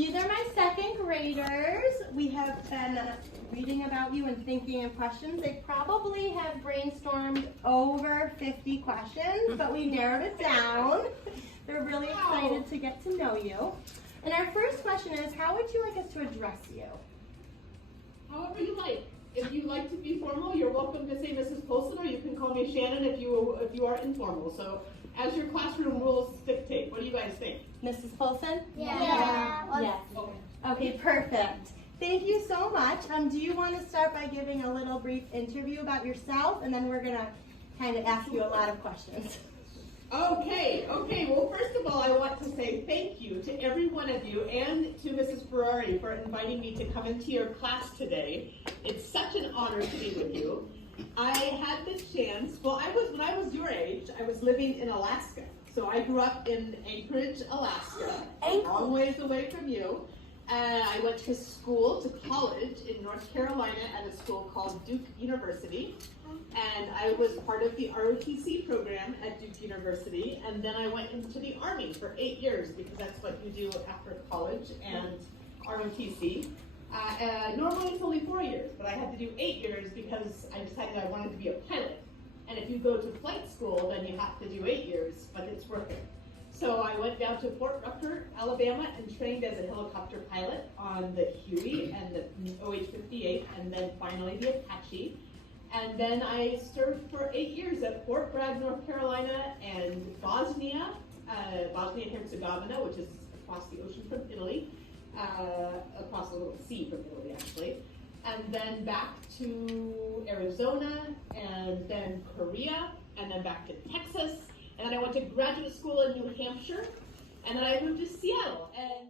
These are my second graders. We have been reading about you and thinking of questions. They probably have brainstormed over 50 questions, but we narrowed it down. They're really excited to get to know you. And our first question is, how would you like us to address you? However you like. If you like to be formal, you're welcome to say Mrs. Polson, or you can call me Shannon if you are informal. So as your classroom rules dictate, what do you guys think? Mrs. Polson? Yeah. Yes. Okay, perfect. Thank you so much. Do you want to start by giving a little brief interview about yourself, and then we're going to kind of ask you a lot of questions. Okay. Well, first of all, I want to say thank you to every one of you and to Mrs. Ferrari for inviting me to come into your class today. It's such an honor to be with you. I had the chance, when I was your age, I was living in Alaska. So I grew up in Anchorage, Alaska, a long ways away from you. I went to college in North Carolina at a school called Duke University. And I was part of the ROTC program at Duke University. And then I went into the Army for 8 years because that's what you do after college and ROTC. Normally it's only 4 years, but I had to do 8 years because I decided I wanted to be a pilot. And if you go to flight school, then you have to do 8 years, but it's worth it. So I went down to Fort Rucker, Alabama, and trained as a helicopter pilot on the Huey and the OH-58, and then finally the Apache. And then I served for 8 years at Fort Bragg, North Carolina, and Bosnia and Herzegovina, which is across the ocean from Italy, across a little sea from Italy, actually. And then back to Arizona, and then Korea, and then back to Texas. And then I went to graduate school in New Hampshire, and then I moved to Seattle. And